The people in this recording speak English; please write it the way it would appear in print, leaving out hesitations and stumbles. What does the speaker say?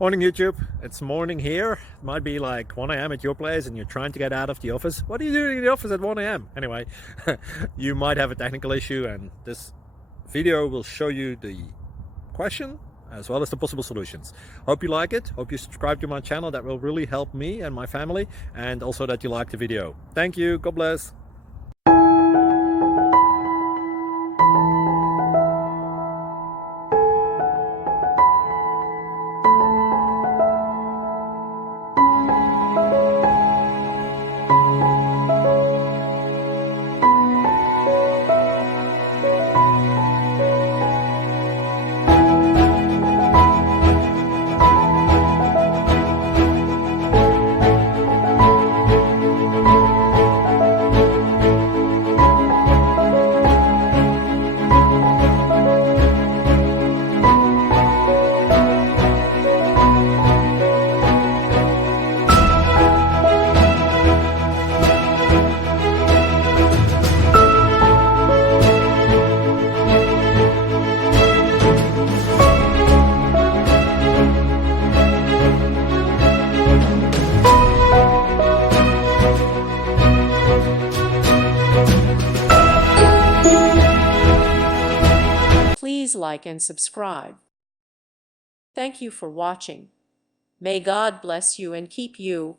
Morning YouTube, it's morning here. It might be like 1 a.m. at your place and you're trying to get out of the office. What are you doing in the office at 1 a.m.? Anyway, you might have a technical issue and this video will show you the question as well as the possible solutions. Hope you like it, hope you subscribe to my channel. That will really help me and my family, and also that you like the video. Thank you, God bless. Please like and subscribe. Thank you for watching. May God bless you and keep you.